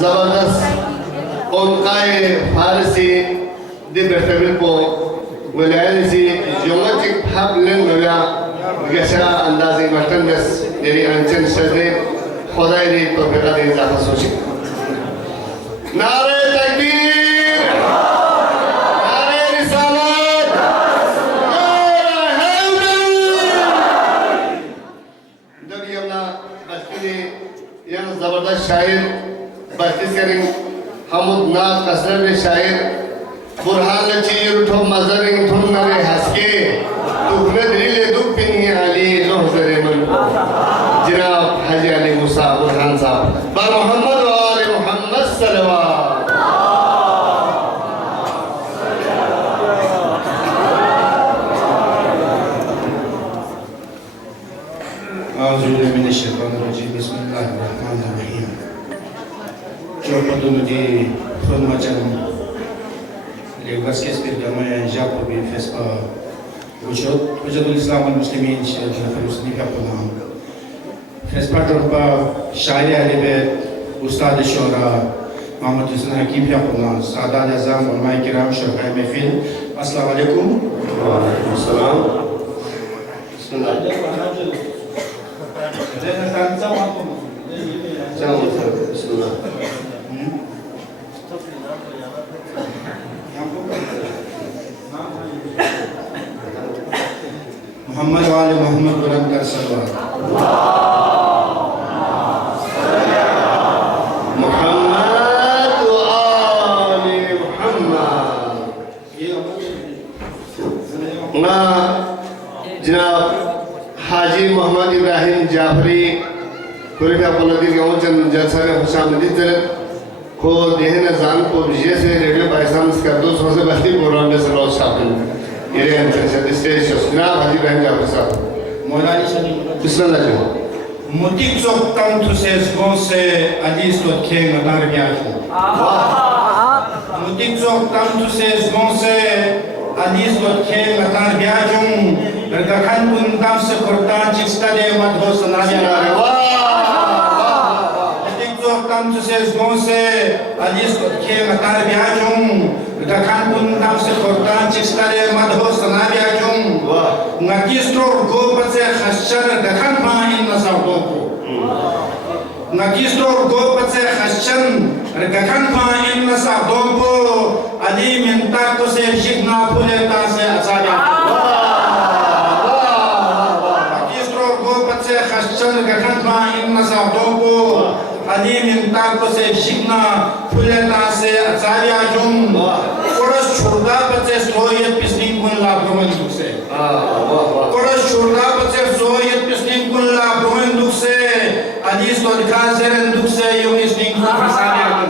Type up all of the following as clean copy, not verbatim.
जबरदस्त उनकाए फारसी दे बेहतरीन को वलायसी जोंगचिक हाबलन मया गशा अंदाज़े मटन दस तेरी अंचन शदे खुदाई ने तो बेटा दे जाता सोची नारे तकबीर नारे रिसालत जब ये अपना बस्ती ने यह जबरदस्त शायर बस्ती करें हमद नाथ कसरत शायर बुरहान लचीर उठो मजरिंग थुन नरे हंसके तुखने दिले दुख पिन्नी अली लोहजरे मन जनाब हाजी अली मूसा बुरहान साहब बा मोहम्मद व आले मोहम्मद सल्लल्लाहु आऊज़ु बिल्लाहि मिनश शैतानिर रजीम बिस्मिल्लाहिर रहमानिर रहीम Jorpadum de formação Legasques pergamaya Japo bin Fespa Wujud Islam al-Muslimin Muslim Kapuna Fespa Jorpa Shairi Alibet Ustad Shura Muhammad Hussain Hakim Kapuna Sadat Azam Ulama Kiram Shurkai Mehfil Assalamu alaikum wa alaikum assalam Bismillah Bismillah Muhammad wa ali Muhammad buland कर सलवात Muhammad wa ali Muhammad ना जनाब हाजी मोहम्मद इब्राहिम जाफरी कुरिका पुलदी गाँव चंद जलसा ने खुशामदीद जरत को देहन जान को विजय से रेडियो पाकिस्तान का दो सौ से बस्ती प्रोग्राम में सलाह शामिल ये अंतर स्टेज जनाब हाजी इब्राहिम जाफरी साहब मौलाना शनी बिस्मिल्लाह जी मुतिक जोक्तम तुसेस गोंसे अलीस तो खेंग अदार ब्याखी मुतिक जोक्तम तुसेस गोंसे अलीस तो खेंग अदार ब्याजुं रगखान पुंताम से कुर्तान चिस्तादे मधो सनाया मुतिक जोक्तम तुसेस गोंसे अलीस तो खेंग अदार ब्याजुं रगखान पुंताम से कुर्तान चिस्तादे मधो सनाया जुं Nagistro gopace khashar dakhan pahin nasawdoko Nagistro gopace khashar dakhan pahin nasawdoko Ali minta ko se shikna phuleta se asaya Nagistro gopace khashar dakhan pahin nasawdoko Ali minta ko se shikna phuleta se asaya jum Koras churda pace soyet pisning kun la brahman se Koras churda pace soyet pisning kun la brahman se Adis to dikhazen se yung isning kun asaya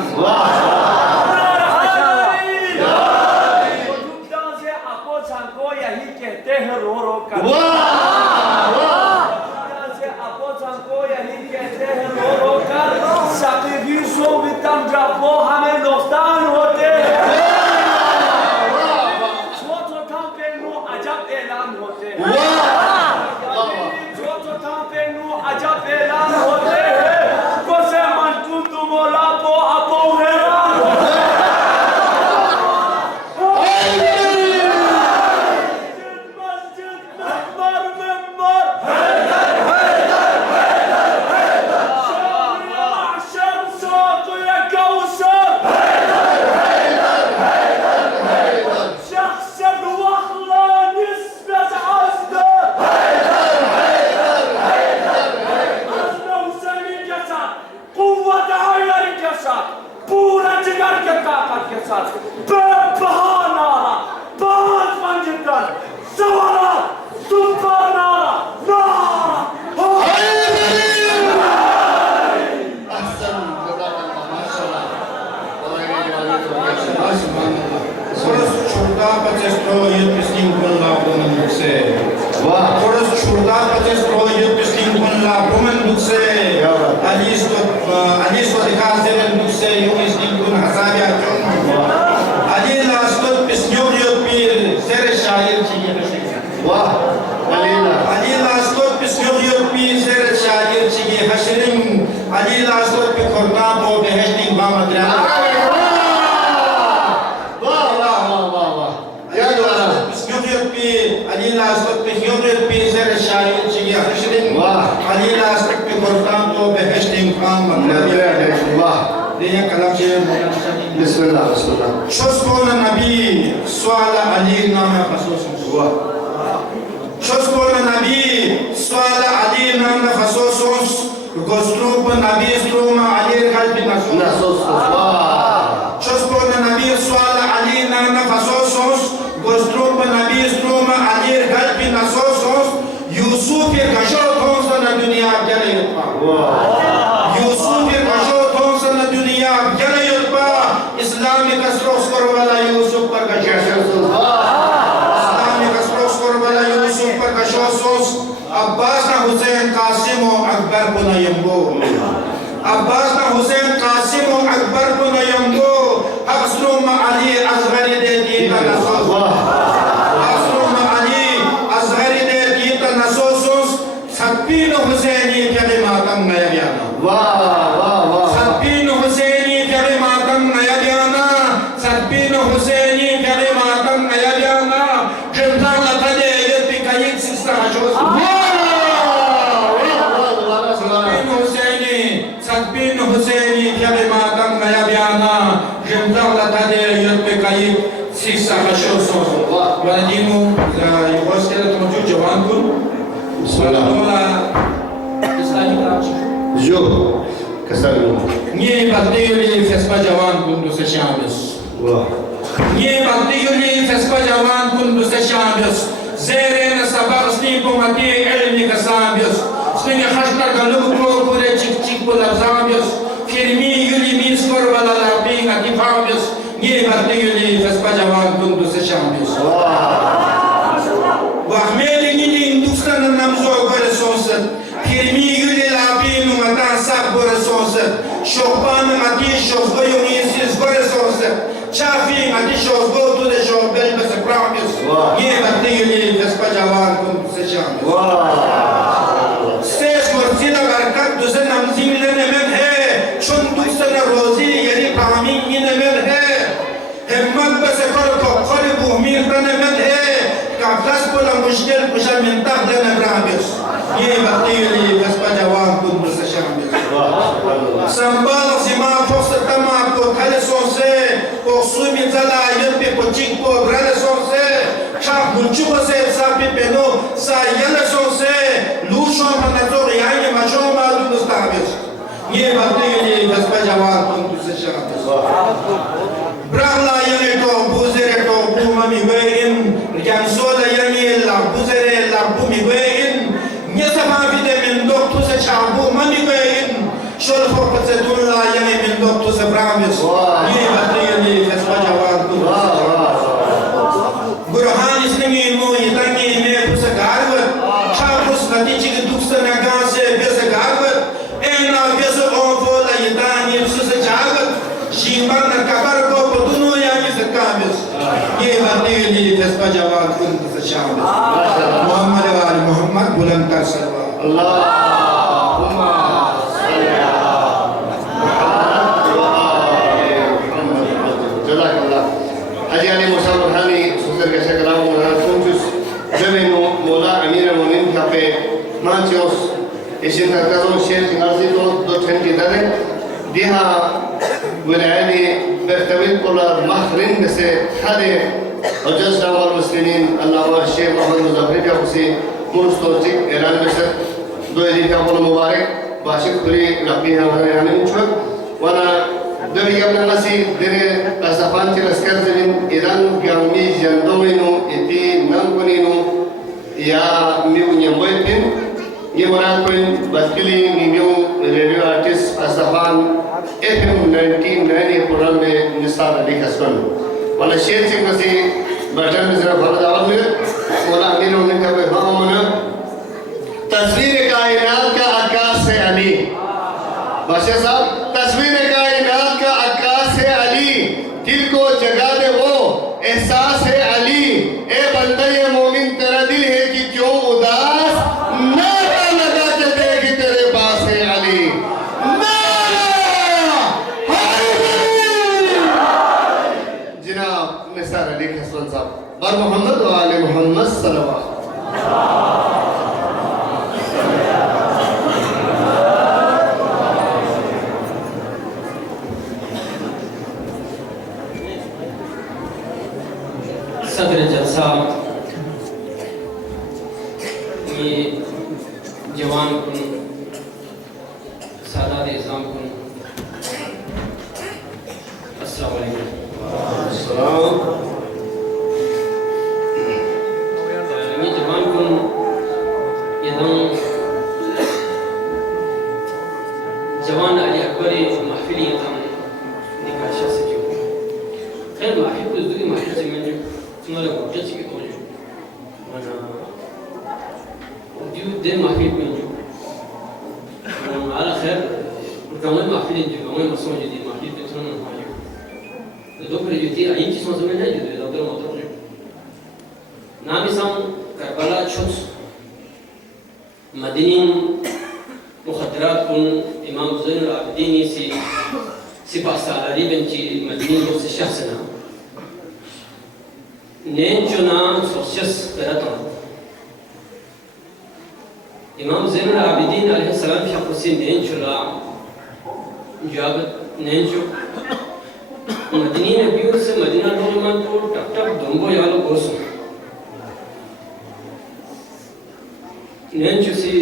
Ali last dia kalam je Bismillah, Bismillah. Shoskona nabi swala ali nama khasus suwa Shoskona nabi swala ali nama khasus Gostrupa nabi struma ali kalbi nasus Nasus, wah. Shoskona nabi swala ali nama khasus Gostrupa nabi struma ali kalbi nasus Yusuf ke kasho thonsa na dunia jale Yusuf ke kasho thonsa na dunia jale Islami kasros korwala Yusuf par kasho Islami kasros korwala Yusuf par kasho Abbas na Hussein Qasim Akbar ko na yambo Abbas na Hussein Qasim Akbar ko na yambo Abslum Ali Azghari de dita nasos Abslum Ali Azghari de dita nasos Sabbin Husaini pyare matam naya gyana Sabbin Husaini pyare matam naya gyana Sabbin Husaini pyare matam naya gyana Jemdan latade yepi kayit sista hashos Sabbin Husaini pyare matam naya gyana Jemdan latade yepi kayit sista hashos Wanadimu yuwaskele tomoju jawan kun Jo, kasalu. Nie battery fespa jawan kundu se chambes. Nie battery fespa jawan kundu se chambes. Zere na sabar sni po mati elmi kasambes. Sni khashna galu ko pure chik chik po labzambes. Firmi yuli mis kor wala la pinga ti fambes. Nie battery fespa jawan kundu se chambes. Wahmeli ni industan namzo gore sonset. Firmi yuli la pinu mata sak gore sonset. Shokban mati shokbo yungisis gore sonset. Chafi mati shokbo tu de shokbel bese prambis. Ye batti yuli vespa jawan kun se chambis. Stes morzila barkat duze namzim le nemen hai. Chun dustan rozi yeri pamin ni nemen hai. Hemmat bese kor kor buhmir ta nemen hai. Kaflas pola mushkil kusha min tahta nabrambis. Ye batti yuli vespa jawan kun se chambis. Sambal zima forse tama ko thale sonse ko sumi zala yepe ko chik ko brale sonse cha munchu se sa pepeno sa yele sonse lu sho manazo yani macho ma du stabes ye batte ye gaspa jawan kun tu se shabes brala yele to buzere to bumami wein yan sola yani la buzere la bumi wein nyesa ma vide min dok tu se chabu mami wein Shol for procedura yani min doktor se bramis. Ye batiyani fespa jawan tu. Burhan isnemi mo yitangi me pusa garwa. Chapus natichi ke duksa na ganse bese garwa. Ena bese onfo la yitani pusa jagat. Shimban na kabar ko poduno yani se kamis. Ye batiyani fespa jawan tu se shamis. Muhammad wa ali Muhammad bulan kar sallallahu. Allahumma Ajani Musa Burhani Suster ke sekarang mengenal kunjus Jemenu Mola Amir Monin kape Manchos Isin terkazon Syekh Ngarzi to doten kita ne Diha wilayani bertawil pola mahrin se hade Hujjat Samal Muslimin Allama Syekh Muhammad Muzafir ka kusi Murstojik elan besar do edin ka pola mubarak Bashik kuri Rabbi hamane hanin chuk Wana Demi yang nasi dari asafan ceraskan zemin iran kami jandominu iti nangkuninu ya miu nyamboitin ये मराठ पर basically new radio artist असफान FM 99 program में निसार अली हसन वाला शेर सिंह नसी button में जरा फरद आवाज में वाला अमीर उन्हें कब हाँ मना तस्वीर कायनात का आकाश से अली बादशाह साहब तस्वीर कायनात का आकाश से अली दिल को जगा दे वो एहसास है अली ए बंदे ये मोमिन तेरा दिल है कि क्यों उदास नारा लगा के देख तेरे पास है अली जनाब निसार अली हसन साहब बर मोहम्मद व आले मोहम्मद सल्लल्लाहु साहब ये जवान कुन सादात इस्लाम कुन अस्सलाम वालेकुम ये जवान कुन ये जवान अली अकबर महफिली तम निकाशा से जो खैर महफिल को दूसरी महफिल से मैंने तुम्हारे होटल से तो जो मना जो दिन महफिल में जो على خير وكمان محفل جو كمان مسؤول جديد محفل بترون الماجو الدكتور جدي أي شيء ما زمان هاي جديد الدكتور ما تروح نامي سام كربلاء شوت مدينين مخدرات كون إمام زين العابدين سي باستعاري بنتي مدينين بس شخصنا نين جونا سوسيس براتون इमाम ज़ैनुल आबिदीन अलैहिस्सलाम शख्सी नेंचुला जाबत नेंचु मदीने में बियूर से मदीना लोगों तो टक टक दोंबो यालो गोसो नेंचु सी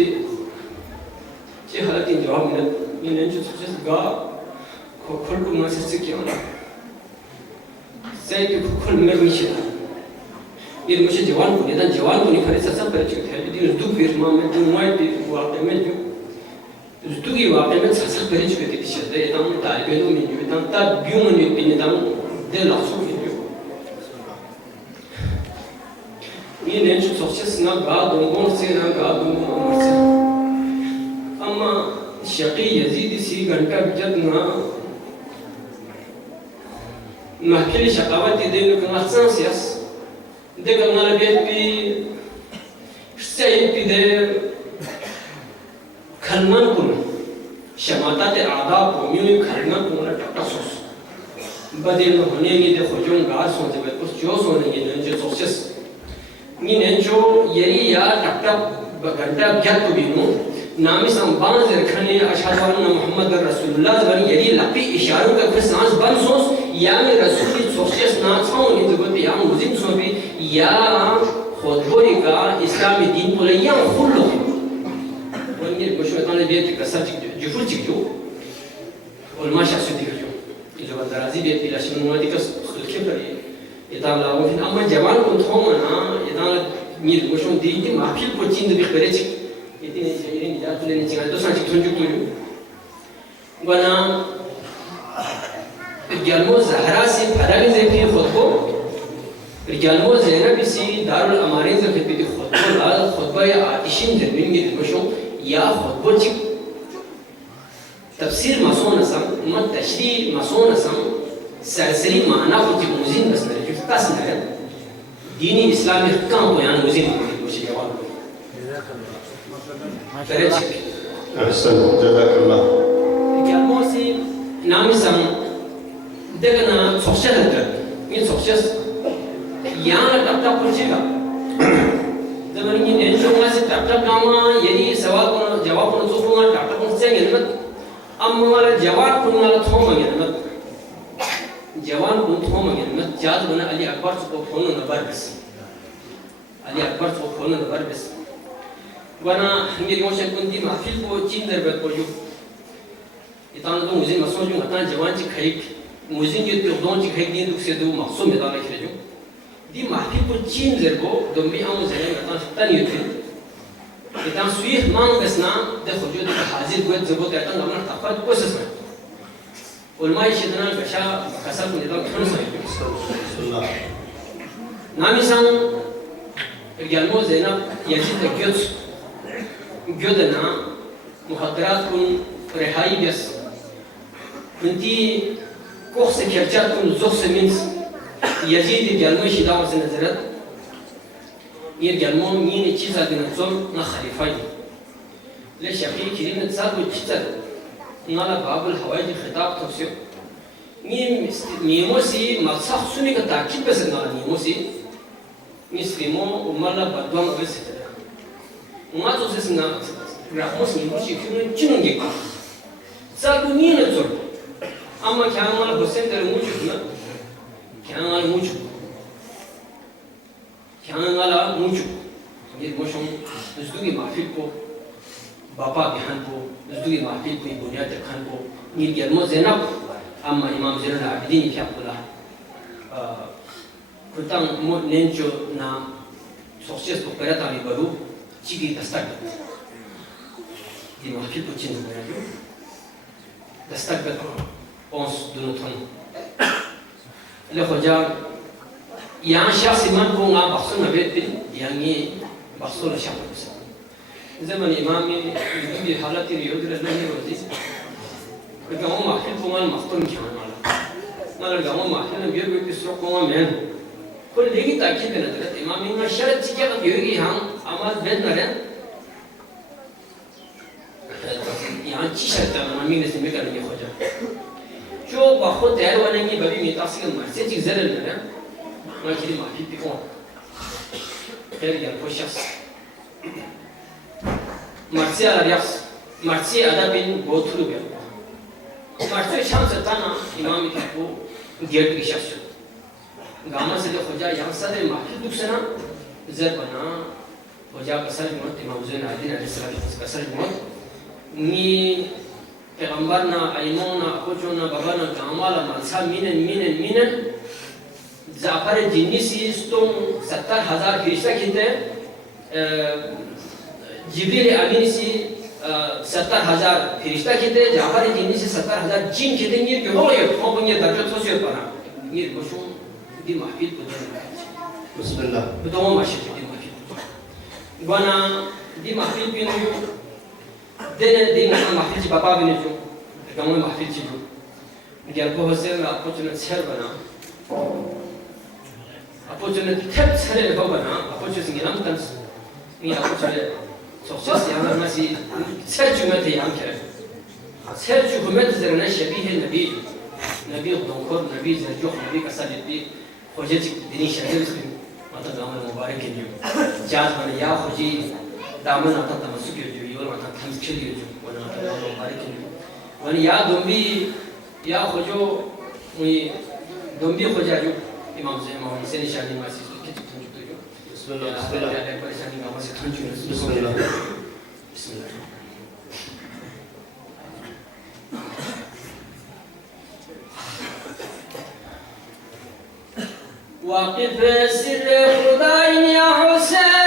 चे हालत इन जवाब मिले ये नेंचु सुचेस गा खोल को ना से क्यों ना सही कि खोल में मिशे ये मुझे जवान को नहीं था जवान को नहीं खरीद सकता पर चुके थे लेकिन उस फिर मां में जो माइट भी वाक़े में जो उस की वाक़े में सकता पर चुके थे शायद ये तम तालिबानों में जो तम तब ब्यूं में पिने तम दे लाशों में जो ये नहीं जो सोचस ना गादों से ना गादों से अम्मा शकी यजीद सी घंटा जब ना महफिल शकावत दे में कहाँ सांसियस देखो ना लगे भी सही पिधे खलमान कुन शमाता ते आदाब कोमियों खलमान कुन ना टक्का सोच बदल होने की देखो जो गार सोचे बस कुछ जो सोने की नहीं जो सोचस नहीं नहीं जो यही यार टक्का घंटा क्या तो बिनो नामी संबान ज़रखाने अशादान मोहम्मद रसूलुल्लाह ज़बान यही लपी इशारों का फिर सांस बंद सोच या में रसूली सोचस ना चाहूँ नहीं तो बते या मुझे सोची या खुदबोई का इस्लामी दीन बोले या खुल्लो वन्य बशुताने बेत का सच जुफुल चिक्यो और माशा सुधी जो ये जो दराजी बेत की लक्ष्मण मुरादी का सुल्खे पर ये ताला वो फिर अम्मा जवान को थोमना ये ताला मीर बशुन दीन की माफिल को चीन दे बिखरे चिक इतने चाहिए नहीं जाते लेने चाहिए तो सांची सुन चुके हो वना ज्ञानो ज़हरा से फरागी ज़ेफ़ी खुद को रिजालमो ज़ैनब इसी दारुल अमारीन से फिर भी खुतबा लाल खुतबा या आतिशिन जन्मिन की दिमशों या खुतबा चिक तफसीर मासून असम मत तशरी मासून असम सरसरी माना को चिक मुज़ीन बस नरे जो कस नरे दीनी इस्लामी काम तो यान मुज़ीन की मुझे जवाब करे चिक अहसन जज़ाकल्लाह रिजालमो से नाम सम देखना सोशल है ये सोशल यहाँ टपटा पूछेगा जब इन्हें नेचुरल से टपटा कामा यदि सवाल को जवाब को तो कोई टपटा पूछे क्या मतलब अब हमारा जवाब को ना थोम क्या मतलब जवान को थोम क्या मतलब जात बना अली अकबर को फोन न बरबस अली अकबर को फोन न बरबस वरना हमें रोशन कुंती महफिल को चीन दरबार को जो इतना तो मुझे मसों जो इतना जवान ची खाई मुझे जो तो दोनों ची खाई दिन दुख से दो मसों में डाले खेले जो दी महफिल को चीन दरबो दम्बी आम ज़रे में इतना तनी होती इतना स्वीह मांग बसना देखो जो तो हाजिर गुड जबोत इतना दमन तफ़ात कोशिश में और माय शिदना गशा कसर को निदान खन सही नामी सांग रिजालमो ज़ैनब यजीद गियोस गियोदना मुखदरात कुन रिहाई बस कुंती कोख से खर्चात कुन ज़ुख से मिन्स यजीद रिजालमो शिदाव से नज़रत ये रिजालमो मीन चीज़ आदि नज़म ना खलीफाई ले शकील किरीन नज़ार वो चितर नाला बाबुल हवाई जी खिताब तोसियो नीमो सी मक्सद सुने का ताकीद बस नाला नीमो सी मिस्लिमो उमरला बदवाम अगर से चला उमा तो से ना रामोस नीमो सी क्यों चिनुं के सागु नी न जोर अम्मा क्या माला हुसैन तेरे मुझ ना क्या माला मुझ 향응하라 무주 이 모션 누수기 마필고 바파 비한고 누수기 마필고 이보냐데 칸고 이 결모 제납 amma imam zirna abidin fiaqula kutang mo nenjo na success ko perata ni baru chigi dastak di ma fi puchin ko ya dastak ko ons duno thon le khoja yang shakhs imam ko nga baxsu na bet bin yangi baxsu la shaq ko zaman imam ni halati yodra nahi rozi 그러니까 엄마 힐통한 막던 경험을 나를 엄마 힐은 비어볼 때 수록 공하면 그걸 내기 딱 기대는 데가 이마민가 샤르 지게가 여기 향 아마 맨날에 양 치셨다면 아민에서 메가는 게 허죠 저 바호 대화는 게 법이 따스게 말세 지제를 내려 뭐 길이 막 힐피고 대리야 보셨어 마르시아리아스 마르시아다빈 고투르 배워 मार्चे शाम से ताना इमाम को gate की शख्स gamma से खोजा यहाँ सारे माफी दुख से ना जर बना खोजा कसर मत इमाम हुसैन आदिन अलैहिस्सलाम कसर मत मी पैगंबर ना इमाम ना कोचो ना बाबा ना गामाला मानसा मिनन जाफर जिन्नीसी स्टोन 70,000 फरिश्ता किते जिब्रील अमीन सी 70,000 फरिश्ता किते जाफर जिन्नी से 70,000 जिन किते नीर के हो ये फोंगे दर्जो सोसियो पना नीर बशो दी महफिल को बिस्मिल्लाह तो वो माशे दी महफिल वाना दी महफिल पिन देने दिन महफिल जी बाबा बिन जो गांव में महफिल जी जो गैर को होसे आपको चुने छेर बना आपको चुने टेप छेर हो बना आपको चुने नाम तंस ये आपको चुने 속세스 양아마시 세주면테 양케 세주 후메트즈는 샤비해 나비 동코 나비 제조 나비 카살리티 호제직 디니 샤데스 마타 가만 무바라케뉴 자즈만 야 호지 다만 아타 타마수기요 이걸 마타 탐스킬이요 원아 아타 무바라케뉴 원이 야 dombi 야 호조 우리 dombi 호자주 이맘 이세니 샤니 마시 बिस्मिल्लाह वाकिफ सिर खुदाई या हुसैन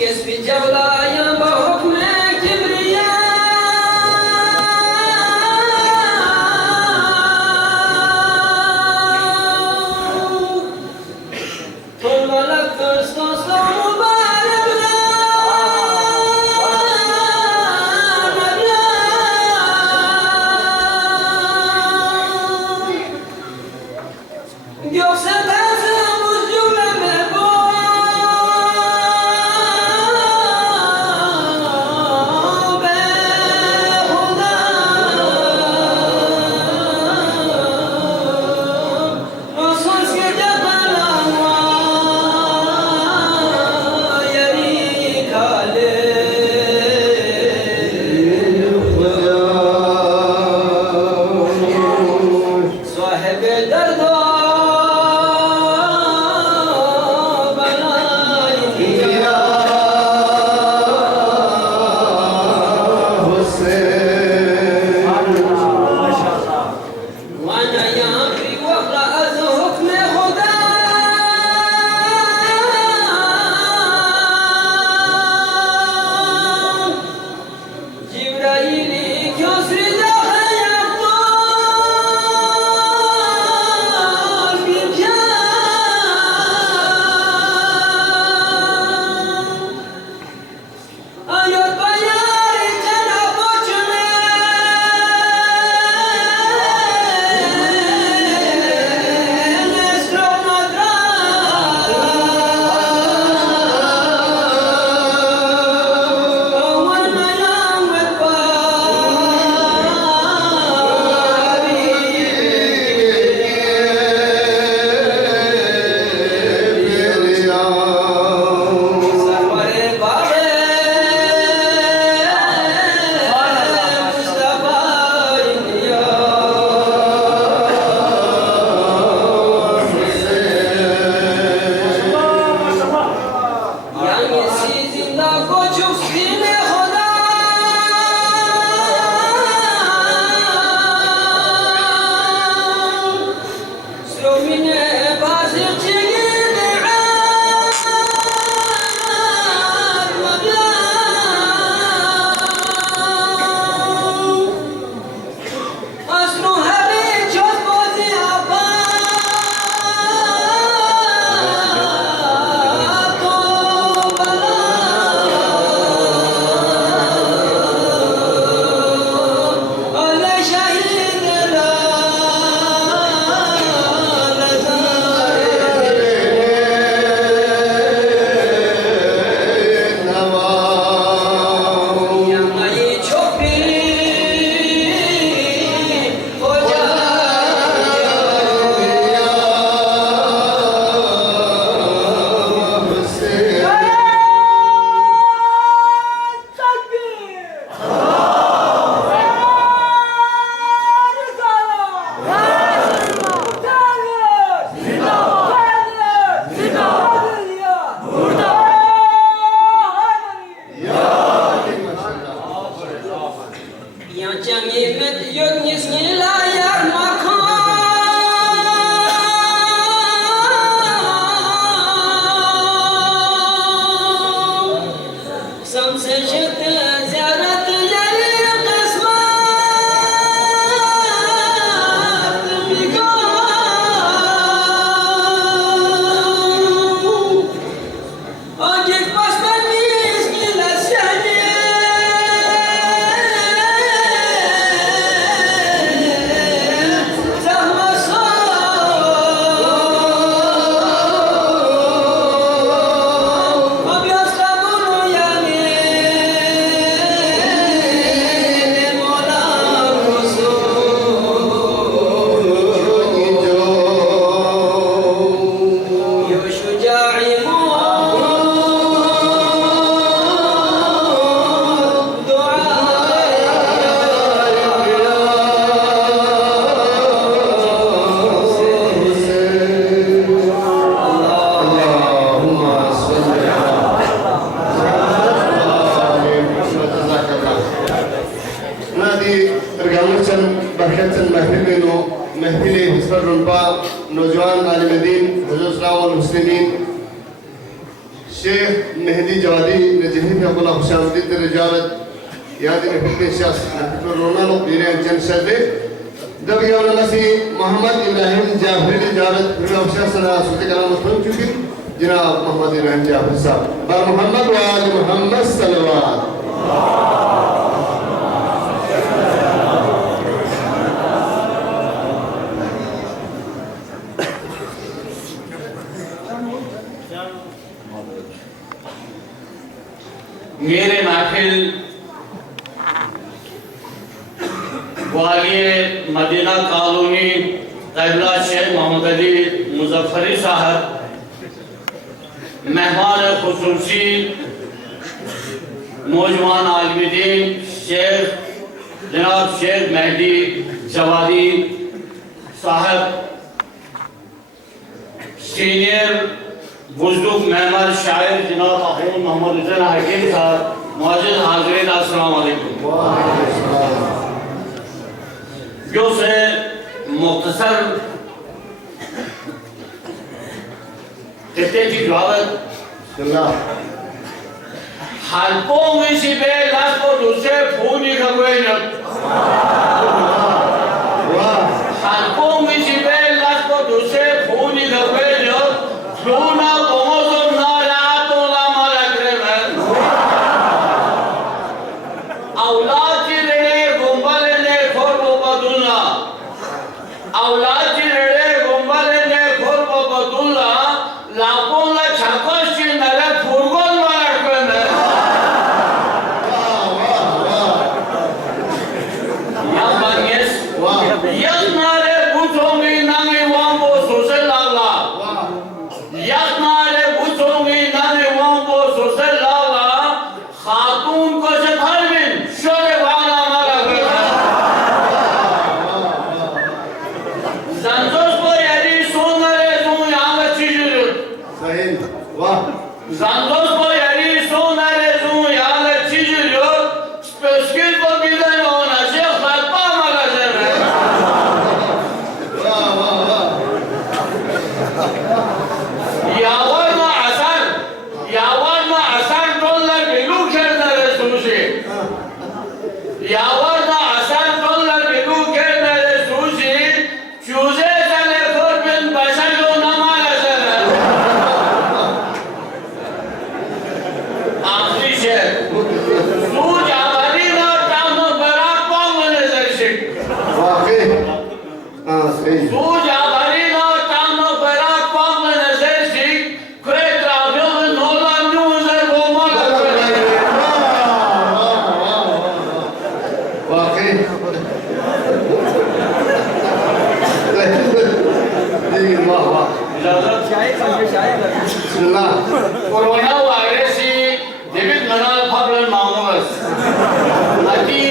كسب جولايا بحكم كبرياء طول لك ترصص مبارك महफिल हिस्सा रुनपा नौजवान आलिम दीन हुजूर सलाम और मुस्लिमीन शेख मेहदी जवादी नजही पे अबुल्ला खुशामदी तेरे जावत याद में फिर शख्स तो रोना लो पीरे जन शदे जब ये वाला नसी मोहम्मद इब्राहिम जाफरी जावत फिर अफसर सना सुते कलाम सुन चुकी जनाब मोहम्मद इब्राहिम जाफरी साहब बर मोहम्मद व आल मोहम्मद सल्लल्लाहु मेरे महफिल ग्वालियर मदीना कॉलोनी क़िबला शेख मोहम्मद अली मुजफ्फरी साहब मेहमान खुसूसी नौजवान आलिम-ए-दीन शेख जनाब शेख मेहदी जवादी साहब सीनियर बुजुर्ग मेहमान शायर जनाब अहून मोहम्मद हुसैन हकीम साहब मौजूद हाज़रीन अस्सलाम वालेकुम। जो से मुख्तसर कहते की दावत हल्कों में से बे लाश को दूसरे फूनी खबरें हल्कों में से बे लाश को दूसरे फूनी खबरें Luna bomozum narahatula malakremen Avlati rere gumbalene korbo badula Avlati rere gumbalene korbo badula Lapola çakoşi nere furgon malakremen Yapmanyes Yapnare butomi nami wambo soselala यात्नारे बुझोंगी नाने वांबो सोसेलाला खातून को से धर्मिन शोरे वाला मारा गया ज़ंजोस पर यारी सोनरे सोन यहाँ चीज़ सही वाह ज़ंजोस पर यारी सोनरे सोन यहाँ चीज़ स्पेशल पर मिलन होना शेख खत्मा मारा गया वाह वाह वाह यावरना asar dollar bilu kernere sushi yawarna asar dollar bilu kernere sushi chuze zane korbin basalo namala zane आखिरी शेर सूज आबादी ना टाउन बराक पांगने जैसे वाकई हाँ सही सूज आबादी ना टाउन बराक पांगने जैसे कोरोना वायरस ही दिवित मनाल फबलन मामूस अति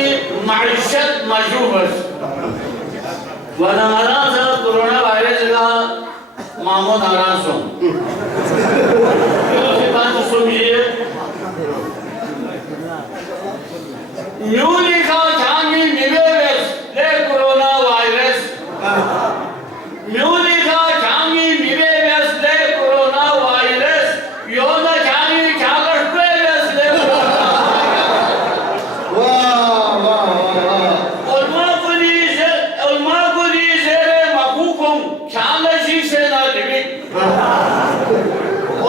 मारिशत मजूबस वरना मनाल से कोरोना वायरस का मामू नाराज हो तो बात सुनिए न्यूली का जानी मिलेवेस ले कोरोना वायरस न्यूली का जानी मिलेवेस ले कोरोना वायरस योना जानी जागर प्रेवेस ले कोरोना वाह वाह वाह उल्मा कुली से रे मकुकुम चांदशी से ना दिवी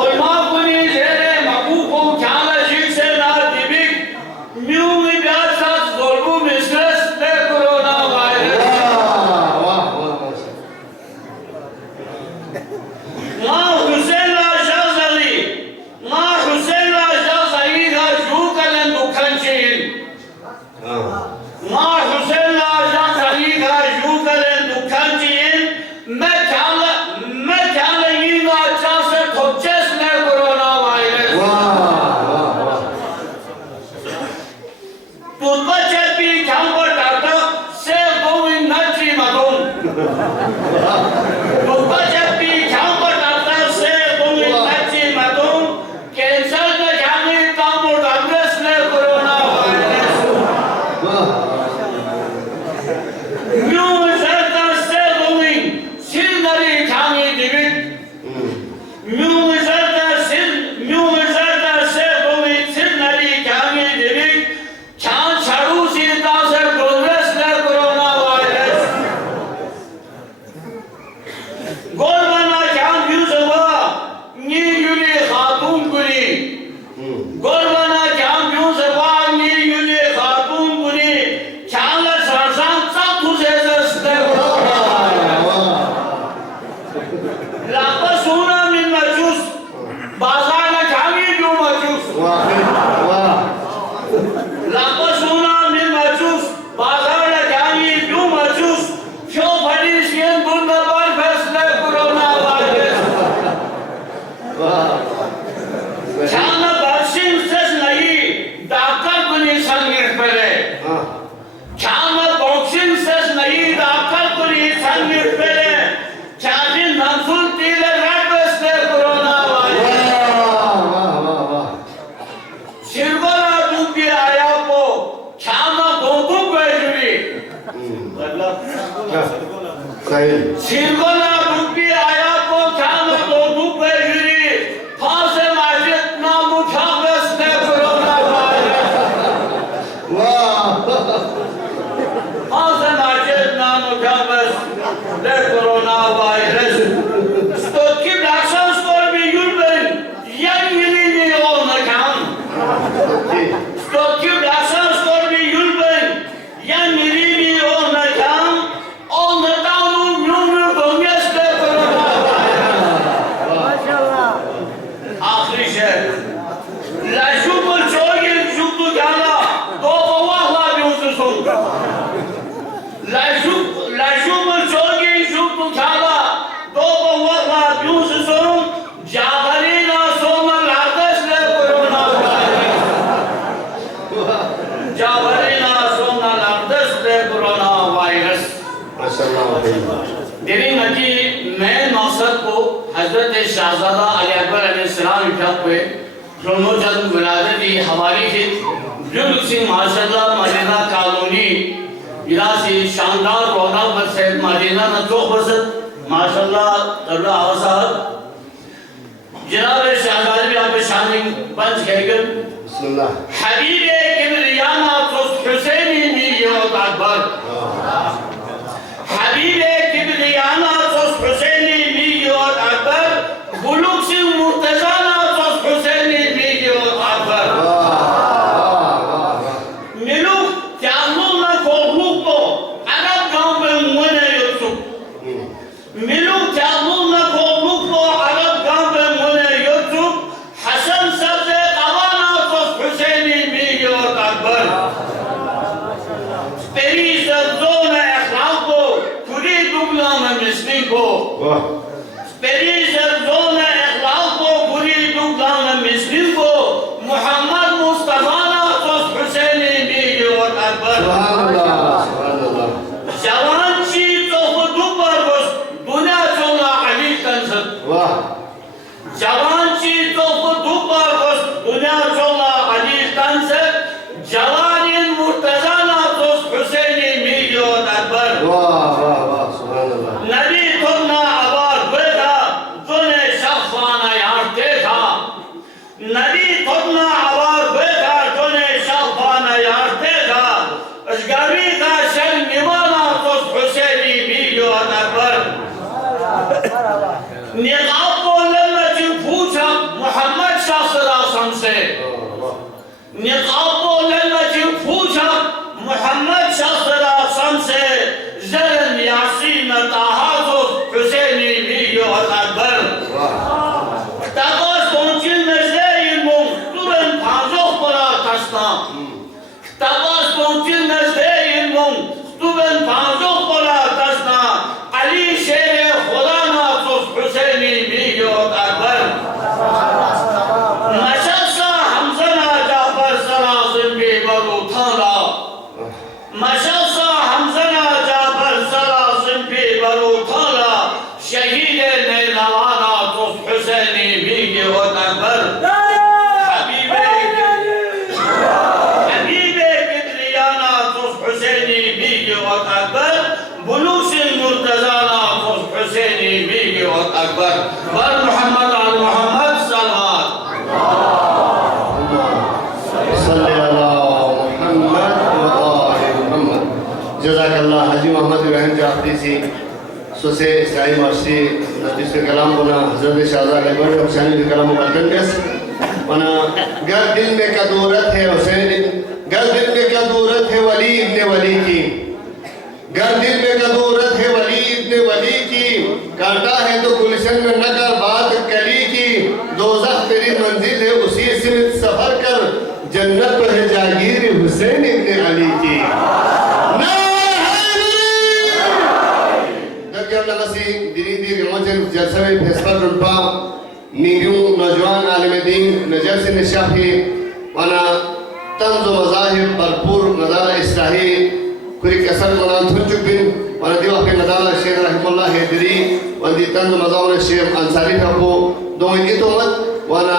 उल्मा कुली से रे मकुकुम चांदशी से ना दिवी न्यू में ब्याज साथ Sahil. Silvana Dupi Ayako Chana Dodu Pejiri, Fase Majid Namu Chavas ne coronavirus. Wow. Fase Majid Namu Chavas ne coronavirus. Stotki Blackson Store bir yürüben, yan yılını olma kan. Stotki Blackson Store bir yürüben, yan yılını olma kan. Olma dağının yumru bölgesi ne coronavirus. Ahri şey. La şubul çoğun şublu kala, doğu vahla diyorsun. La şubul çoğun şublu kala, doğu vahla diyorsun. Cavarina sonra lardes ne coronavirus. Cavarina sonra lardes ne coronavirus. Maşallah. Derin ki मैं मकसद को हजरत शाहजादा अली अकबर अलैहिस्सलाम पे promotion विलादती हवाली से जुल सिंह माशाल्लाह Medina colony इला से शानदार रौनक पर से मदीना न चौक बस माशाल्लाह तबला आवाज़ जनाब शाहजादा भी आप शामिल पंच कहकर Bismillah. हबीबे किबरियाना तो हुसैनी मिलियत अकबर हबीबे किबरियाना तो हुसैनी मिलियत अकबर बुलुक सिंह मुर्तजाना तो हुसैनी मिलियत अकबर मिलुक त्यामुना कोलुक को अरब गांव में मुने युसुफ मिलुक त्यामुना कोलुक को अरब गांव में मुने युसुफ हसन सबसे कवाना तो हुसैनी मिलियत अकबर तेरी ज़ोन अखलाक को पूरी दुनिया में मिस्री को Wow. तेरी ज़ोन अखलाक को पूरी दुनिया में मिस्री को मोहम्मद मुस्तफा ना तो हुसैनी मिलियत अकबर Subhanallah. Subhanallah. जवान ची तो दुबर बस दुनिया चला अली कंसर Wow. जवान ची तो दुबर बस दुनिया चला अली कंसर जवानीन मुर्तज़ाना तो हुसैनी मिलियत Akbar Wow. Wow. Wow. Subhanallah. नबी तुमना आवार बेटा तूने शफ़ाना यारते था नबी तुमना आवार बेटा तूने शफ़ाना यारते था अजगरी का शल निवाना तो हुसैनी मिलियत अकबर निकाब को लल्लती पूछा मोहम्मद शाह से निकाब को लल्लती पूछा मोहम्मद शाह से जरन यासीन ताहा तो हुसैनी मिलियत Akbar Tabas konçin nezdeyin mum, duren panzok bana tasna. Tabas konçin nezdeyin mum, duren panzok bana tasna. Ali şehre Khudana sus Hüseyni milyot akbar. Maşalsa Hamzana Cafer Salazim bi baru thala. Maşalsa Hamzana Cafer Salazim bi baru thala. Şehide Neylavana sus Hüseyni milyot akbar. Habibe Kibriyana sus Hüseyni milyot akbar. Bulusin Murtazana sus Hüseyni milyot akbar. Var Muhammed al Muhammed salavat. Salli ala Muhammad wa ali Muhammad. Jazakallah Haji Muhammad Ibrahim Jafri si सोसे साई मार्सी जिसके कलाम बना हज़रत शाहज़ादा अकबर हुसैनी के कलाम मुक़द्दम कस बना गर दिल में क्या दूरत है हुसैन गर दिल में क्या दूरत है वली इब्ने वली की गर दिल में क्या दूरत है वली इब्ने वली की कांटा है तो गुलशन में न कर बात कली की दोज़ख तेरी मंजिल है उसी सिमत सफ़र कर जन्नत तो है जागीर हुसैन इब्ने अली की दीदी रिमोजन जलसा में फेसबुक रुपा नीरू नौजवान आलिम दीन नजर से निशाफी वना तंज मज़ाहिब भरपूर नज़ारा इस्लाही कुरी कसर वना थुचुक बिन वना दिवा के नज़ारा शेख रहमुल्लाह हैदरी वंदी तंज मज़ाहिब शेख अंसारी फको दो इनकी तो मत वना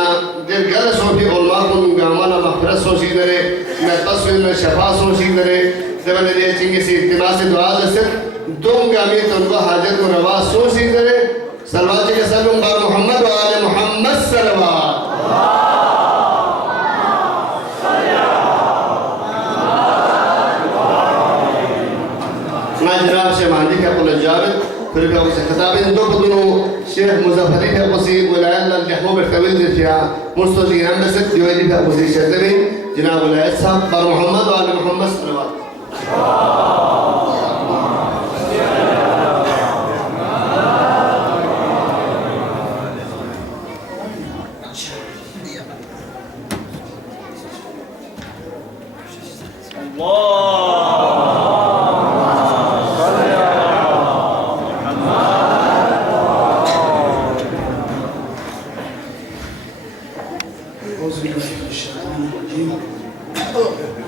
दिल गल सोफी उलमा को गामाना मग़फ़िरत सोची दरे मैं तस्वीर में शफा सोची दरे जब ने चिंगी सी इत्तिबा से दुआ से दुम गामी तुमको हाजत को रवा सोची करे सलवात के सल्लम बार मोहम्मद व आले मोहम्मद सलवात जनाब शेख महदी का पुल जावेद फिर का उसे खिताब इन दो बदनों शेख मुजफ्फरी का उसी वलायत लहमो बरतविल दिया मुस्तजी रमसत दिवाली का उसी शर्तवी जनाब वलायत साहब बार मोहम्मद व आले मोहम्मद सल्लल्लाहु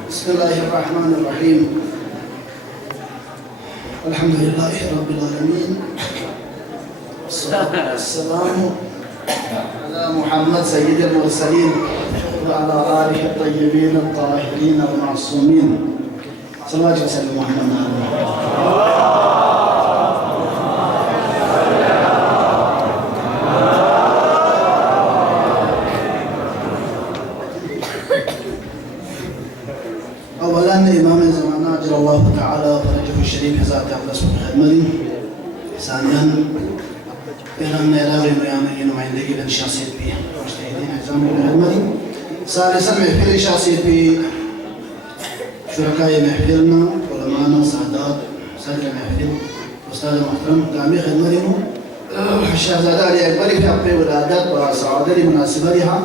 Bismillahirrahmanirrahim. Alhamdulillahi Rabbil Alamin. Assalamu ala Muhammad Sayyid al-Mursaleen wa ala alihi al-tayyibin al-tahirin al-ma'sumin. Salawatu wa sallam Muhammad. إمام زماننا أجر الله تعالى فرجه الشريف حزات أقدس خدمتي ثانيا إلى نيراوي ميامين وعندي لن شخصيت بي مجتهدين عزام خدمتي ثالثا محفل شخصيت بي شركاء محفلنا علماءنا سعدات صدر محفل أستاذ محترم قامي خدمتي الشهزادة علي أكبر في أبي ولادات وسعادة لمناسبتها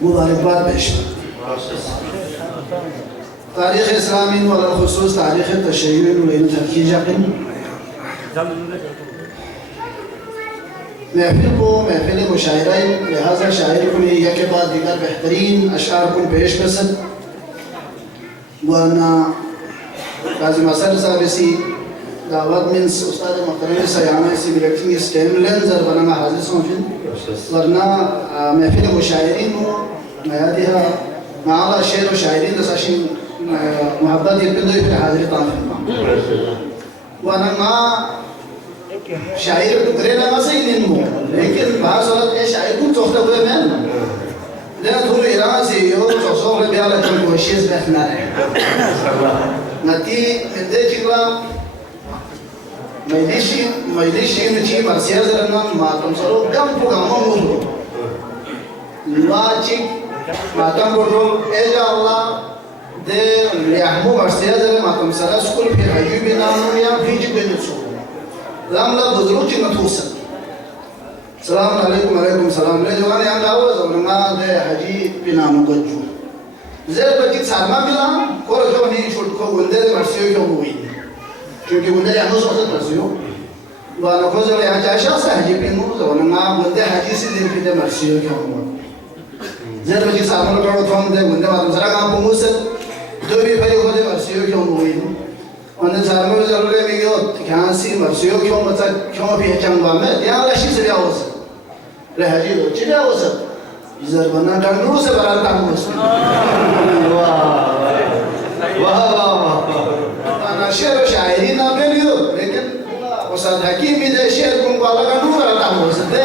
مباركات بشر تاريخ إسلامي وعلى الخصوص تاريخ التشيع ولين تركيز يقين محفل مشاعرين لهذا شاعركم يك بعد دیگر بهترین اشعاركم پیش بسد وانا قاضي مسعود صاحبسي دعوت من استاذ محترم سيامي سي بلكتين ستيملن زربنا ما حاضر سونفين ورنا محفل مشاعرين ميادها مع الله شعر وشاعرين دساشين محبت يبدو في حاضر طافل وانا ما شاعر غير ما سيدنمو لكن بعض صورت ايش شاعركم تخطب من لا تقول إراسي يو تصور بيالا كم وشيز بحنا نتي من ذي كلا ما يديشي نتي مرسيا زرنا ما تمسرو كم بقى ممرو لواجي ما تمرو إجا الله ده ليحمو مرسيا زرنا ما تمسرا سكول في حجيب نامويا فيجي بنتسو لاملا بزرگ نتوسن السلام عليكم وعليكم السلام لي جوان yang tahu sebenarnya de haji pinam goju zer bagi sarma bilang kor jo ni shut ko gunde marsiyo kyo hui क्योंकि gunde ya no sosa marsiyo wana ko zo ya jasha sa haji pinu sebenarnya gunde haji si din pide marsiyo kyo hui zer bagi sarma ko thom de gunde ma sara ka pungus do bi phari ko de marsiyo kyo hui और सार्मा में जरूर है मिलो क्या सी मर्सियों क्यों मतलब क्यों भी चंगा में यहाँ लशी से क्या हो सकता रहजी दो चिड़ा हो सकता इधर बना डंडू से बराता हूँ उसमें वाह वाह वाह नशेर शायरी ना पे नहीं हो लेकिन उस हकीम भी दे शेर कुम को अलग डंडू बराता हूँ उसमें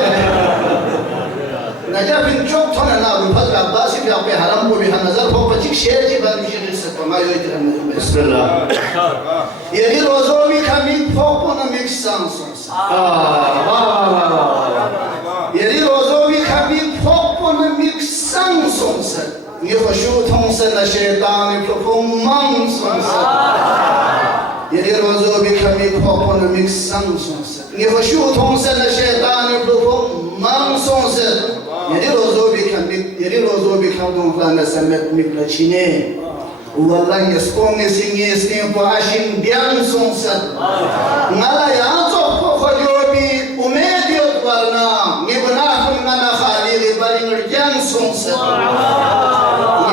नजर बिन चौक थोड़ा ना रुपत का बासी भी आपे हराम को भी नजर हो पचिक शेर जी बात भी शेर से पमा यो इतना बिस्मिल्लाह ये रोज़ो भी कभी फोको न मिक्स सांसों ये रोज़ो भी कभी फोको न मिक्स सांसों से ये खुशूतों से न शैतान को मांसों से ये रोज़ो भी कभी फोको न मिक्स सांसों से ये खुशूतों से न शैतान को मांसों से ये रोज़ो भी कभी न समेत मिक्लचीने والله يسكون يسكن باشين ديان سونسات نالا يانسو خجوبي أميدي أتبارنا نبناهم نانا خالي بارين رجان سونسات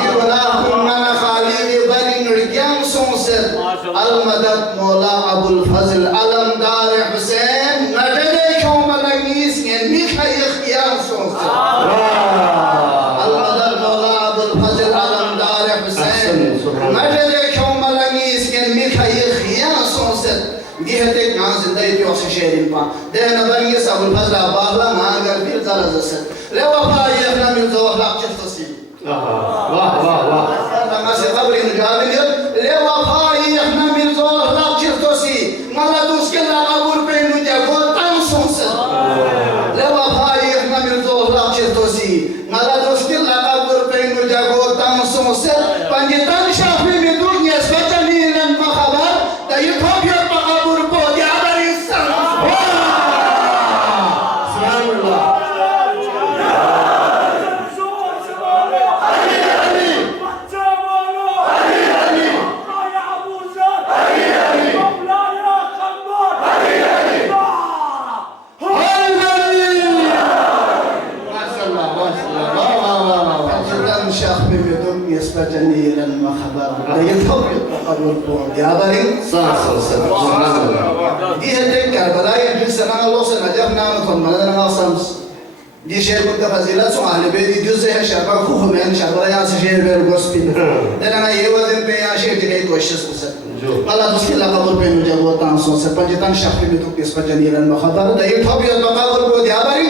نبناهم نانا خالي بارين رجان سونسات المدد مولا أبو الفضل علم دار حسين نجدي كوم لنيس ينميخ يخيان سونسات المدد مولا أبو الفضل علم دار حسين مجد كوم لنيس كن ميخا يخيان سونسات جهتك यहाँ जिंदगी की ऑक्सीजन पा देना बनी सबुल फजला बाहला मांगर फिर ज़रा ज़से ले वफ़ा ये अपना मिलज़ो अखलाक चिफ्तसी वाह वाह वाह लमा से कब्र निजाबिल ले वफ़ा ये अपना मिलज़ो अखलाक चिफ्तसी मला दुस्के लागाबुर पे नुजा को तांसोंसे ले वफ़ा ये अपना मिलज़ो अखलाक चिफ्तसी मला दुस्के लागाबुर पे नुजा को तांसोंसे पंजितान शाफी में दुनिया स्पेशली लन मखबर ता ये थोबियत मखबर को यादर इंसान सुभान دي شيء كنت فزيلة سؤال بيدي جزء شربا خوه من شربا يا سجير بيرغوسبين ده أنا يوازن بيا شيء تيجي كويشس بس الله تسكيل لقبر بينو جابو تانسون سبجتان شافي بيتو كيس بجنيرن مخدر ده يفهم يد بقبر بود يا باري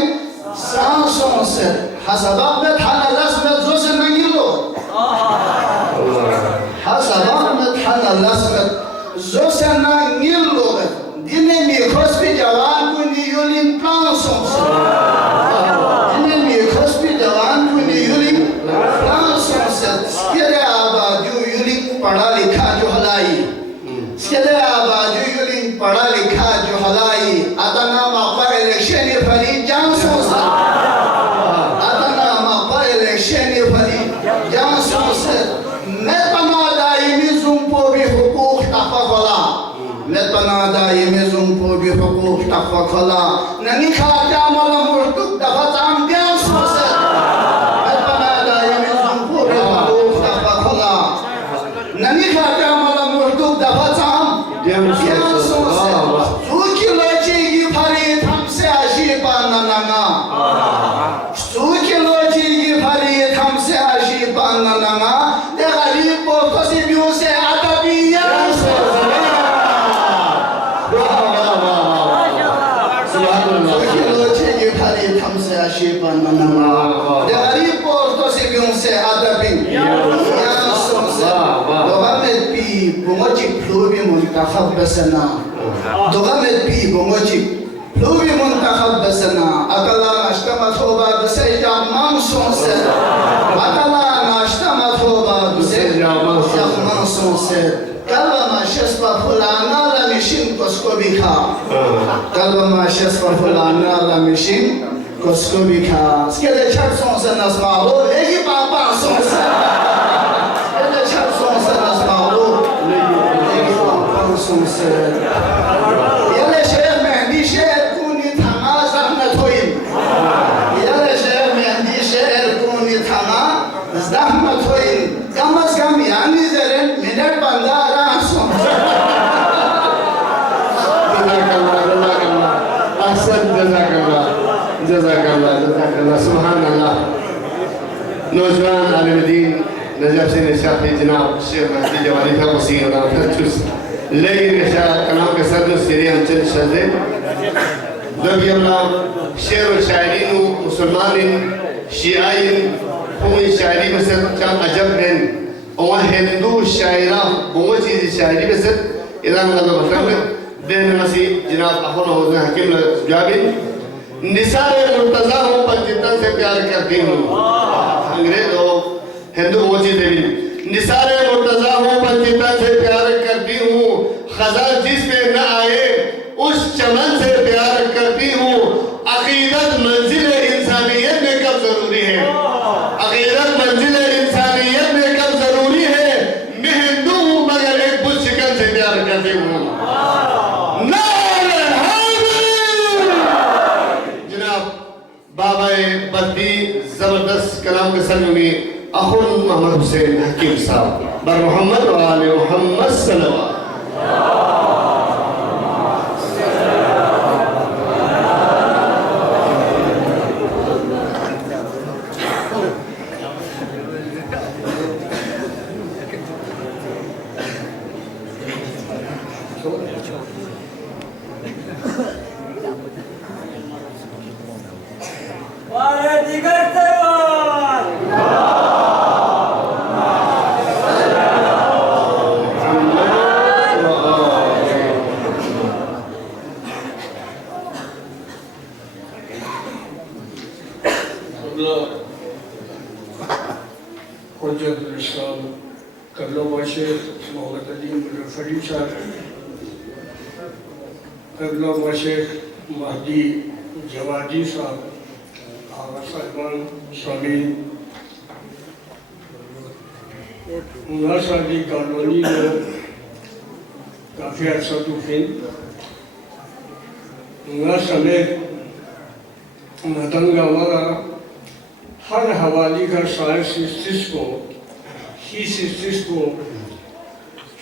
سانسون سر حسابات بيت حنا لاس بيت زوسن نجيلو حسابات بيت حنا لاس بيت زوسن نجيلو ديني ميكروسبي جوان كوني يولين تانسون سر पढ़ा लिखा जो हलाई इसके आबादी यूलिंग पढ़ा लिखा जो हलाई आदना मापा इलेक्शन ये फली जान सोसा आदना मापा इलेक्शन ये फली जान सोसा मैं पनादाई में ज़ुम्पो भी हुकूक तफ़क़ला मैं पनादाई में ज़ुम्पो भी हुकूक तफ़क़ला ननी खाते आमला मुर्तुक दफ़ाताम जान सोसा मैं पनादाई में ज़ुम्पो भी हुकूक तफ़क़ला ननी खाते आमला मुर्तुक दफ़ाताम जान सोसा सूखी लोची की फरी थमसे आशीपा ननगा सूखी लोची की फरी थमसे आशीपा ननगा दे गरीब को फसीबियों से अदबिया सूखी लोची की फरी थमसे आशीपा ननगा दे गरीब को फसीबियों से अदबिया दोगमें पी बुमोची फ्लूबी मुंतखब बसना दोगमें पी बुमोची फ्लूबी मुंतखब बसना अकला नाश्ता थोबा बसेजा मांसों से अकला नाश्ता थोबा बसेजा मांसों से कल्बा माशस्पा फुलाना लमिशिन कोस्को बिखा कल्बा माशस्पा फुलाना लमिशिन कोस्को बिखा इसके लिए छत्सों से नस्मालो लेगी पापा सों से يلا شيخ مهدي شعر كوني تما زحمة توين يلا شيخ مهدي شعر كوني تما زحمة توين كم از كم يعني زرن منر بندار أحسن جزاك الله أحسن جزاك الله سبحان الله نوجوان عالم الدين نجف سين الشافعي جناب الشيخ مهدي جوالي فوسي ونفتشوس लेकिन ऐसा कलाम के सर में सिरे अंचल शज़े जब ये अपना शेर और शायरी नु मुसलमान इन शियाई इन कोई शायरी में से चांद अजब हैं और हिंदू शायरा बहुत चीज़ शायरी में से इधर मतलब मतलब देने मसी जनाब अखोन होते हैं हकीम जाबिन निसारे मुर्तज़ा हूँ पंजितन से प्यार करती हूँ अंग्रेज और हिंदू बहुत चीज़ भी निसारे मुर्तज़ा हूँ पंजितन से प्यार करती हूँ खज़ा जिस पे न आए उस चमन से प्यार करती हूँ अक़ीदत मंजिल इंसानियत में कब ज़रूरी है अक़ीदत मंजिल इंसानियत में कब ज़रूरी है मैं हिंदू हूँ मगर एक बुत शिकन से प्यार करती हूँ जनाब बाबा बद्दी ज़बरदस्त कलाम के सर में अखुन मोहम्मद हुसैन हकीम साहब बर मोहम्मद व आले मोहम्मद सल्लल्लाहु Kabla Sheikh Mohammad Ali Farid Sahab, Kabla Sheikh Mahdi Jawadi Sahab, Agha Salman Shamil, Unasadi Kaloni में काफी अर्सा तूफान उन्ना समेत मतंगा वाला हर हवाली का सारे सिस्टिस को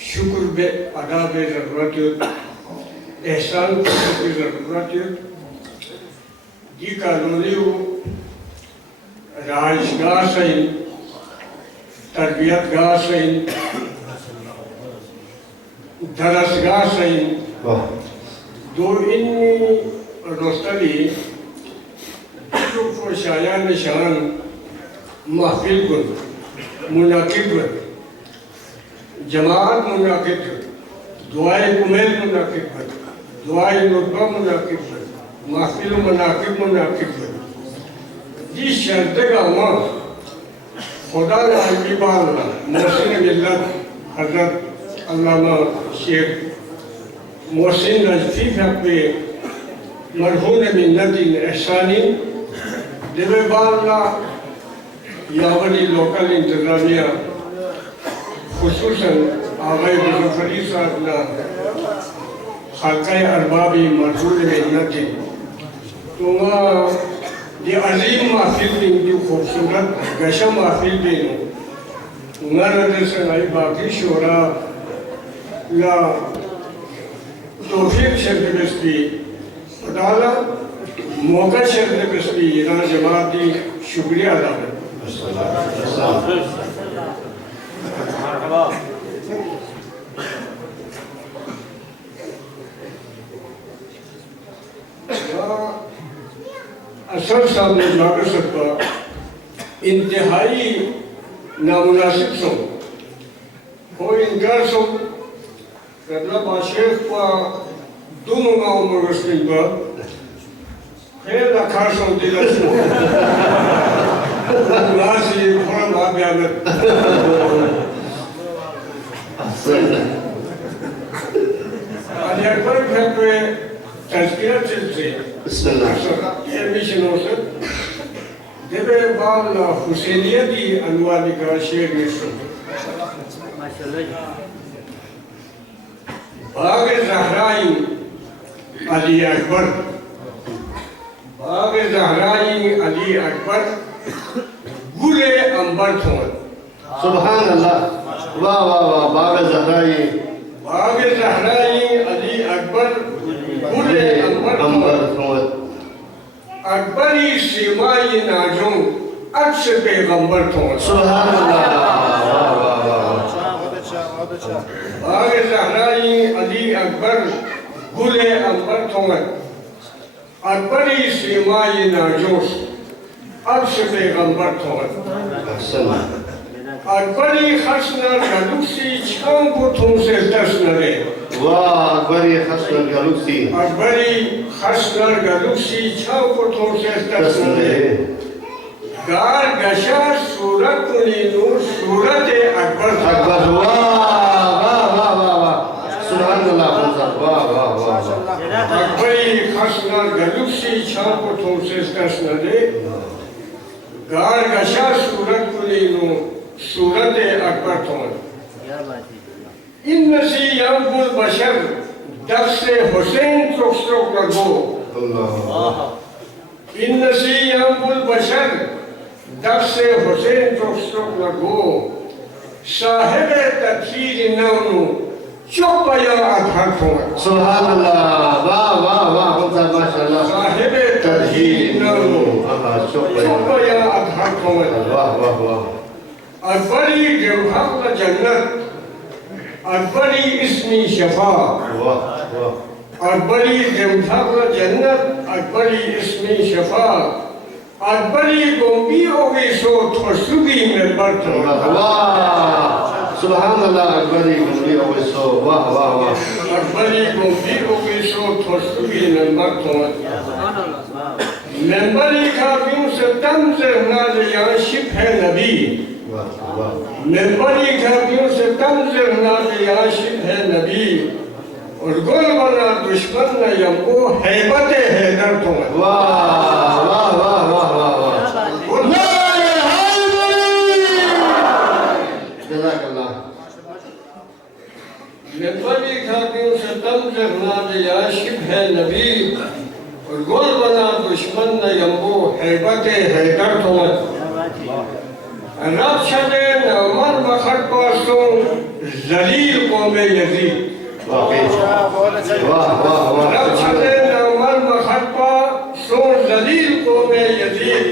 शुक्र बे अदा बे ज़रूरत एहसान की ज़रूरत ये कॉलोनी राजगाह सही तरबियत गाह सही दरसगाह सही दो इन रोस्तली को शाया निशान महफिल गुन मुनाकिब जमात मुनाकिब दुआए कुमेल मुनाकिब दुआए नुतबा मुनाकिब महफिल मुनाकिब मुनाकिब जिस शर्त का वहाँ खुदा की बात मोहसिन मिल्लत हजरत अल्लामा शेख मोहसिन नजफी पे मरहूम मिन्नतिन एहसानी दिवे बाला यावली लोकल इंतजामिया खुसूसन आगे बुजुर्गफरी साहब ना खाकाए अरबाबी मरहूम मिन्नतिन तो वहाँ ये अजीम महफिल दिन जो खूबसूरत गशा महफिल दिन उन्होंने सनाई बाकी शोरा या तौफीक शर्त बस्ती खुदाला मौका शर्त बस्ती इरान जमात की शुक्रिया अदा असल साहब ने जाकर सकता इंतहाई नामुनासिब सो हो इनकार सो कदला बादशाह का दोनों गाँव में रस्ते पर फिर रखा सो दिला सो नासी थोड़ा बात याद आज एक बार फिर पे तस्वीर चलते ये मिशन हो सक देवे बाल हुसैनियत की अनुवादी का शेर में सुन बाग ज़हराई अली अकबर बाग ज़हराई अली अकबर गुले अंबर थोन सुभान अल्लाह वाह वाह वाह बाग ज़हराई अली अकबर गुले अंबर थोन अकबरी सिवाई नाजों अक्ष पैगंबर थोन सुभान अल्लाह वाह वाह वाह बाग ज़हराई अली अकबर गुले अंबर थोन अकबरी सिवाई नाजों अक्ष पैगंबर थोन अकबरी खसना गलुक्सी छांग को तुम से दस नरे वाह अकबरी खसना गलुक्सी छांग को तुम से दस नरे गार गशा सूरत कुली नूर सूरत अकबर अकबर वाह वाह वाह वाह वाह सुभान अल्लाह वाह वाह वाह अकबरी खसना गलुक्सी छांग को तुम से दस नरे गार गशा सूरत कुली नूर सूरत अकबर थोन इन नसी यंबुल बशर दस से हुसैन चौक चौक लगो इन नसी यंबुल बशर दस से हुसैन चौक चौक लगो साहिब तफसीर नवनु चौपया आधार थोन सुभान अल्लाह वाह वाह वाह माशाअल्लाह साहिब तफसीर नवनु चौपया आधार थोन वाह वाह वाह अकबरी जमहक जन्नत अकबरी इसमी शफा वाह वाह अकबरी जमहक जन्नत अकबरी इसमी शफा अकबरी गोंबी ओगे सो थोसुगी में बर्थ वाह सुभान अल्लाह अकबरी गोंबी ओगे सो वाह वाह वाह अकबरी गोंबी ओगे सो थोसुगी में बर्थ मेंबरी का बिन से तम से नाज या शिफ है नबी मेंबरी का बिन से नबी और गुल बना दुश्मन न यमको हैबत हैदर तो वाह वाह वाह वाह वाह वाह जज़ाकल्लाह नबी खातियों से तम जगना याशिब है नबी और गुल बना दुश्मन न यमको हैबत हैदर तो रब छदे नमर मखट पासों जलील कौम यजीद वाह वाह वाह रब छदे नमर मखट पासों जलील कौम यजीद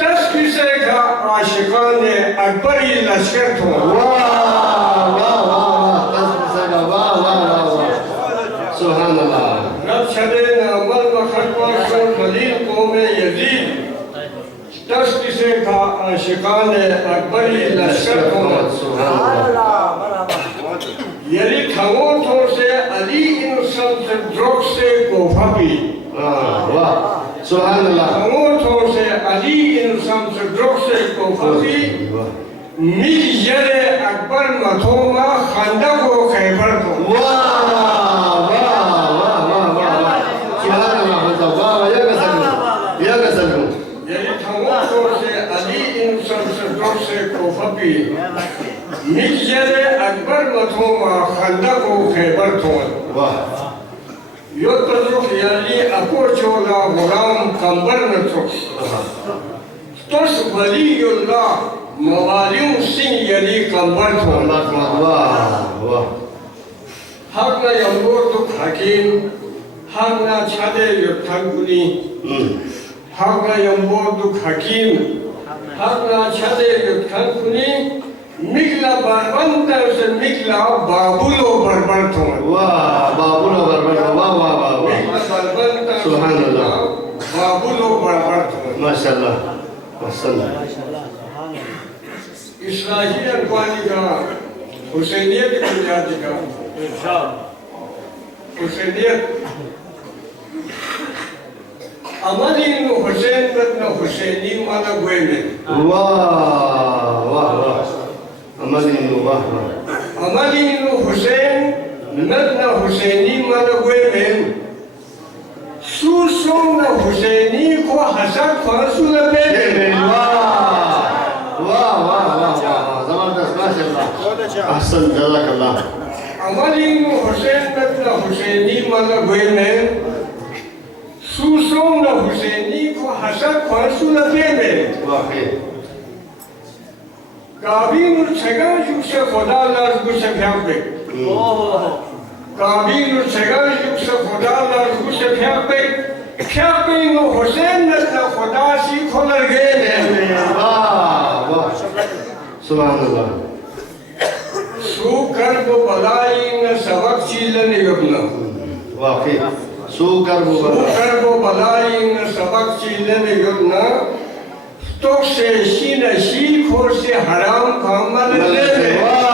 तस्किसे का आशिकान अकबरी लश्कर थो वाह वाह वाह वाह वाह वाह सुभान अल्लाह रब छदे नमर मखट पासों जलील कौम यजीद तस्किसे का आशिकान अकबरी लश्कर थो यदि खंगों थोर से अली इन सब से द्रोक से कोफाबी वाह सुभान अल्लाह खंगों थोर से अली इन सब से द्रोक से कोफाबी मिल यरे अकबर मथोमा खंडा को खैबर को वाह वाह वाह वाह वाह सुभान अल्लाह वाह या कसम यदि खंगों थोर से अली इन सब से द्रोक से कोफाबी मिल यरे अकबर मथोमा खंडा को खैबर को वाह यो तजुक यानी अको चोला गुलाम कंबर न चुक तोस वलीयुल्लाह मवालिम सिंह यानी कंबर थो वाह वाह हक न यंगोर दुख हकीम हक न छादे युद्धकुनी हक न यंगोर दुख हकीम हक न छादे युद्धकुनी मिगला बरबंतर से मिगला बाबुलो बरबर थो वाह बाबुलो बरबर वाह वाह वाह मिगला बरबंतर सुभान अल्लाह बाबुलो बरबर थो माशाअल्लाह माशाअल्लाह इस्लाही अनवानी का हुसैनियत की बुनियादी का हुसैनियत अमली नु हुसैन न हुसैनी माना गोए में वाह वाह वाह अमली वाह वाह अमली नु हुसैन न हुसैनी माना गोए में सुसों न हुसैनी को हसन फरसुल पे वाह वाह वाह वाह जबरदस्त माशाअल्लाह अहसन जज़ाकल्लाह अमली नु हुसैन न हुसैनी माना गोए में सुसों न हुसैनी को हसन फरसुल पे वाकई काबिल छगा युग से खुदा लाज़ से फ्यापे काबिल छगा युग से खुदा लाज़ से फ्यापे फ्यापे नो हुसैन न खुदा सी खोलर गए वाह वाह सुभान अल्लाह सु कर्ब बलाई न सबक चीलन युगना वाकई सु कर्ब बलाई न सबक चीलन युगना तो से शीन शी खोर से हराम कामल ले वाह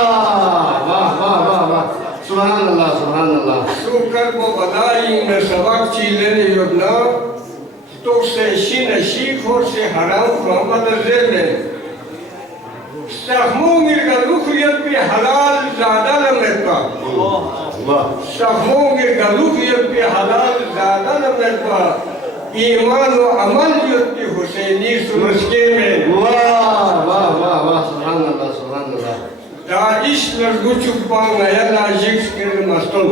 वाह वाह वाह वाह सुभान अल्लाह शुक्र को बधाई न सबक चीलें योजना तो से शीन शी खोर से हराम कामल ले सहमों मिलकर रुखियत पे हलाल ज़्यादा लम्बा वाह सहमों मिलकर रुखियत पे हलाल ज़्यादा लम्बा ईमान और अमल युक्ति हुसैनी सुरस्के में वाह वाह वाह वाह सुभान अल्लाह दाइश लड़ू चुप्पा नया नाजिक के मस्तूम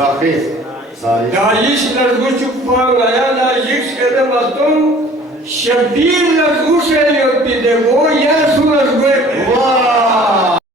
वाकई दाइश लड़ू चुप्पा नया नाजिक के मस्तूम शबीर लड़ू से युक्ति दे वो यह सूरज गए वाह